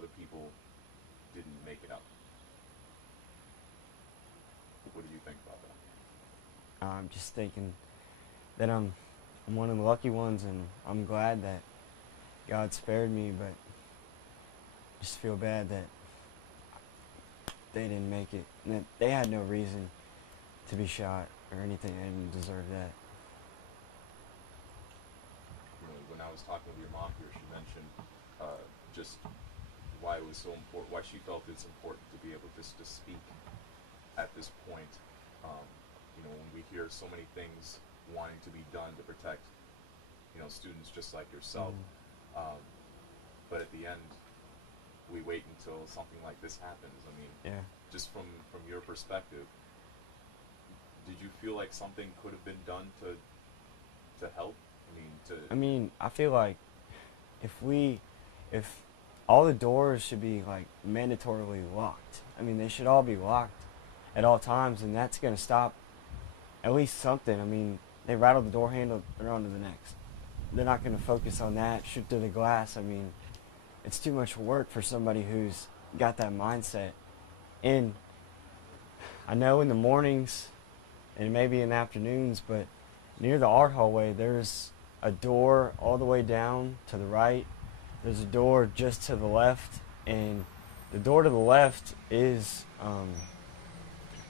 other people didn't make it out. What do you think about that? I'm just thinking that I'm one of the lucky ones, and I'm glad that God spared me, but just feel bad that they didn't make it. And that they had no reason to be shot or anything. They didn't deserve that. You know, when I was talking with your mom here, she mentioned just why it was so important, why she felt it's important to be able just to speak at this point. You know, when we hear so many things wanting to be done to protect, you know, students just like yourself, but at the end, we wait until something like this happens. I mean, Yeah. just from your perspective, did you feel like something could have been done to help? I mean, I feel like if all the doors should be like mandatorily locked. I mean, they should all be locked at all times, and that's going to stop at least something. I mean, they rattle the door handle, they're on to the next. They're not going to focus on that, shoot through the glass. I mean, it's too much work for somebody who's got that mindset. And I know in the mornings and maybe in the afternoons, but near the art hallway, there's a door all the way down to the right. There's a door just to the left, and the door to the left is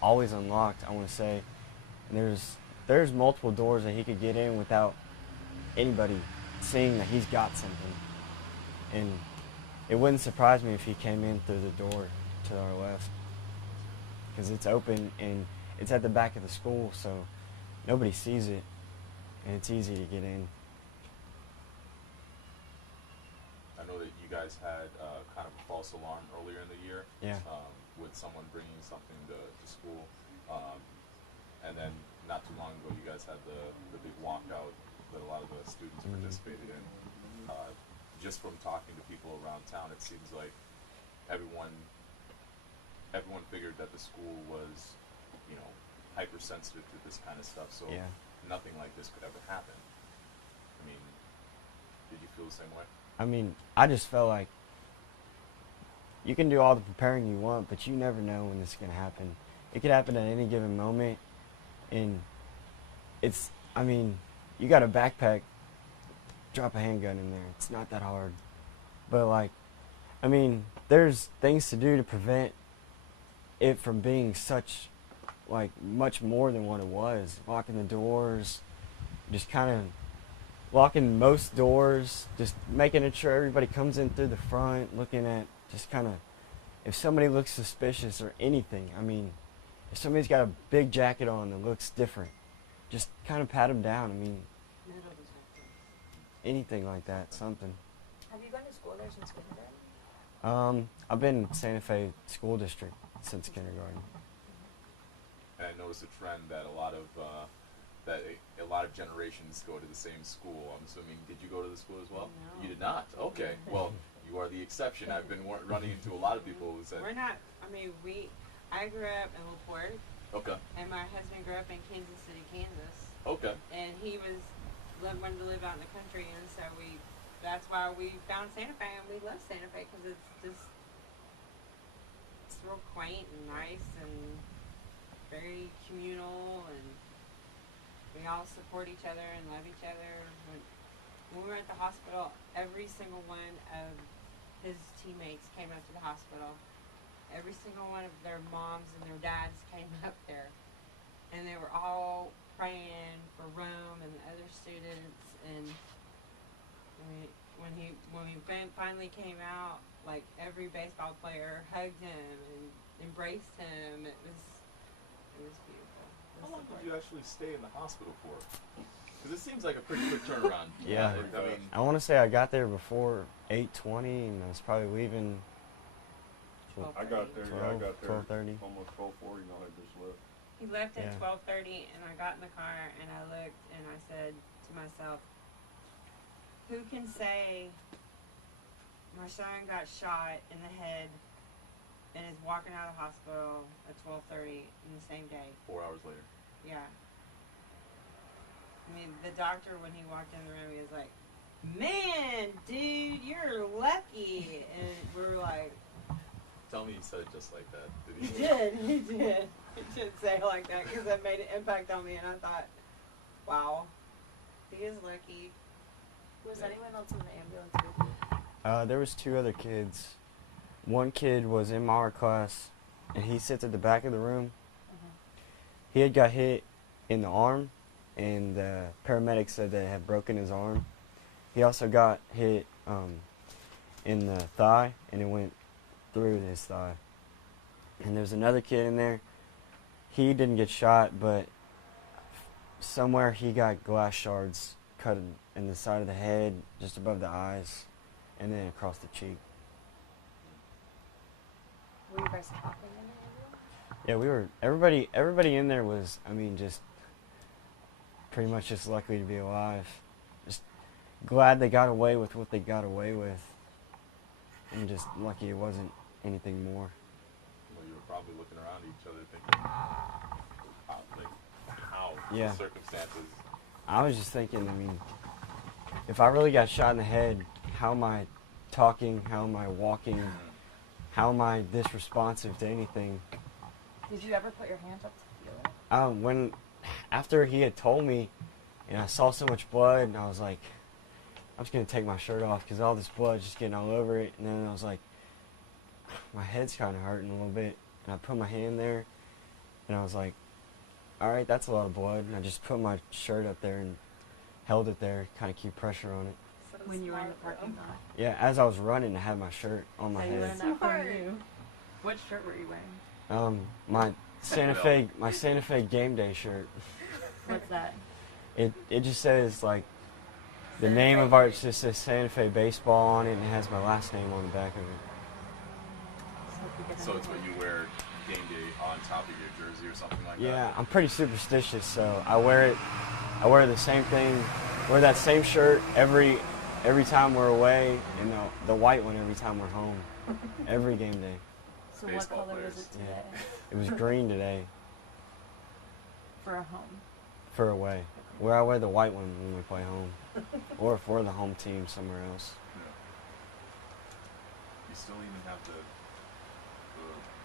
always unlocked, I want to say. And there's multiple doors that he could get in without anybody seeing that he's got something. And it wouldn't surprise me if he came in through the door to our left, because it's open and it's at the back of the school, so nobody sees it, and it's easy to get in. I know that you guys had kind of a false alarm earlier in the year, Yeah. With someone bringing something to school, and then not too long ago, you guys had the big walkout that a lot of the students participated in. Just from talking to people around town, it seems like everyone figured that the school was, you know, hypersensitive to this kind of stuff, so Yeah. nothing like this could ever happen. I mean, did you feel the same way? I mean, I just felt like you can do all the preparing you want, but you never know when this is going to happen. It could happen at any given moment, and I mean, you got a backpack, drop a handgun in there. It's not that hard. But, like, I mean, there's things to do to prevent it from being such, like, much more than what it was. Locking the doors, just kind of locking most doors, just making sure everybody comes in through the front, looking at just kind of, if somebody looks suspicious or anything, I mean, if somebody's got a big jacket on that looks different, just kind of pat them down. I mean, Metal detectors. anything like that, something. Have you been to school there since kindergarten? I've been in Santa Fe School District since kindergarten. And I noticed a trend that a lot of generations go to the same school. I'm assuming, did you go to the school as well? No. You did not. Okay. Well, you are the exception. I've been running into a lot of people who said, We're not. I mean, I grew up in LaPorte, okay, and my husband grew up in Kansas City, Kansas, okay, and he wanted to live out in the country, and so that's why we found Santa Fe, and we love Santa Fe because it's real quaint and nice and very communal, and we all support each other and love each other. When we were at the hospital, every single one of his teammates came up to the hospital. Every single one of their moms and their dads came up there, and they were all praying for Rome and the other students. And when he finally came out, like, every baseball player hugged him and embraced him. It was beautiful. How long did you actually stay in the hospital for? Because it seems like a pretty quick turnaround. Yeah. I mean, I want to say I got there before 8:20, and I was probably leaving I got there. 12:30. Almost 12:40. No, I just left. He left at Yeah. 12:30, and I got in the car and I looked and I said to myself, "Who can say my son got shot in the head and is walking out of the hospital at 12:30 in the same day?" 4 hours later. Yeah. I mean, the doctor, when he walked in the room, he was like, man, dude, you're lucky. And we were like, Tell me you said it just like that. Did he did. He did say it like that because that made an impact on me, and I thought, wow, he is lucky. Was anyone else in the ambulance with you? There was 2 other kids. One kid was in my art class, and he sits at the back of the room. He had got hit in the arm, and the paramedics said that it had broken his arm. He also got hit in the thigh, and it went through his thigh. And there's another kid in there. He didn't get shot, but somewhere he got glass shards cut in the side of the head, just above the eyes, and then across the cheek. Were you guys talking in the ambulance? Yeah, we were. Everybody in there was, I mean, just pretty much just lucky to be alive. Just glad they got away with what they got away with, and just lucky it wasn't anything more. Well, you were probably looking around at each other thinking, how Yeah. the circumstances. I was just thinking, I mean, if I really got shot in the head, how am I talking? How am I walking? How am I this responsive to anything? Did you ever put your hands up to feel it? After he had told me, and I saw so much blood, and I was like, I'm just gonna take my shirt off because all this blood just getting all over it. And then I was like, my head's kind of hurting a little bit, and I put my hand there, and I was like, all right, that's a lot of blood. And I just put my shirt up there and held it there, kind of keep pressure on it. So When you were in the smart, parking bro. lot. Yeah, as I was running, I had my shirt on my How you head. learned that from you? What shirt were you wearing? My Santa Fe game day shirt. What's that? It just says like the Santa name Fe. of art just says Santa Fe baseball on it, and it has my last name on the back of it. So it's what you wear game day on top of your jersey or something like that? Yeah, I'm pretty superstitious, so I wear it. I wear the same thing, wear that same shirt every time we're away, and the white one every time we're home, every game day. So Baseball what color players. was it today? It was green today For a home. for away. Where I wear the white one when we play home, or if we're the home team somewhere else. Yeah. You still even have the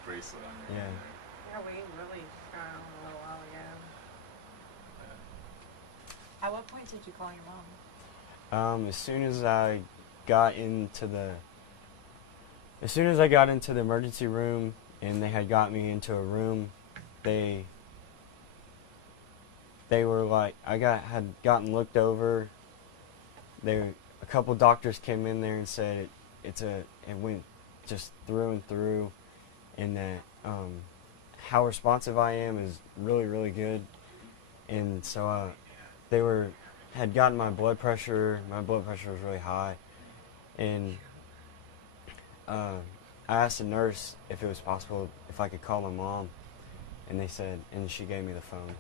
bracelet on your Yeah. hand Yeah, we really just got on a little while ago. there. At what point did you call your mom? As soon as I got into the emergency room and they had got me into a room, they were like, had gotten looked over. A couple doctors came in there and said it went just through and through, and that how responsive I am is really, really good. And so they had gotten my blood pressure. My blood pressure was really high, and I asked the nurse if it was possible if I could call my mom, and and she gave me the phone.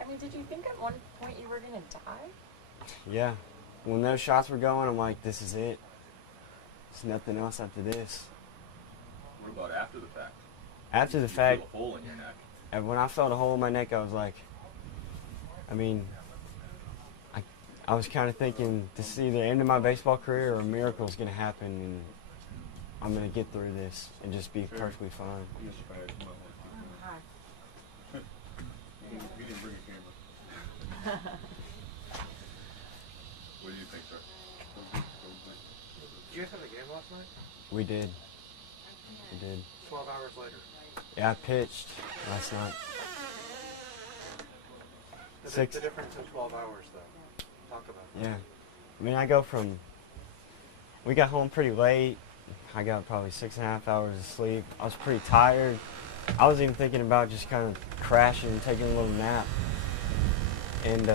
I mean, did you think at one point you were going to die? Yeah, when those shots were going, I'm like, this is it. There's nothing else after this. What about after the fact? After the You fact, feel a hole in your neck. and when I felt a hole in my neck, I was like, I mean, I was kind of thinking this is either the end of my baseball career or a miracle is going to happen, and I'm going to get through this and just be perfectly fine. Yes, Pat, you might want to keep going. He didn't bring a camera. What do you think, sir? Did you guys have a game last night? We did. 12 hours later. Yeah, I pitched last night. The difference in 12 hours, though. Talk about that. Yeah. I mean, we got home pretty late. I got probably 6.5 hours of sleep. I was pretty tired. I was even thinking about just kind of crashing and taking a little nap. And,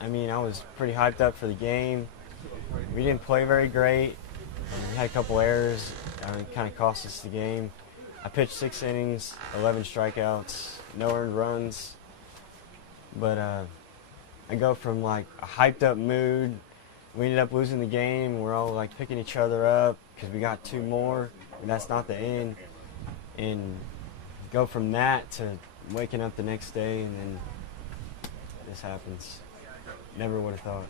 I mean, I was pretty hyped up for the game. We didn't play very great. We had a couple errors. It kind of cost us the game. I pitched 6 innings, 11 strikeouts, no earned runs. But I go from like a hyped up mood. We ended up losing the game. We're all like picking each other up because we got 2 more, and that's not the end. And go from that to waking up the next day, and then this happens. Never would have thought.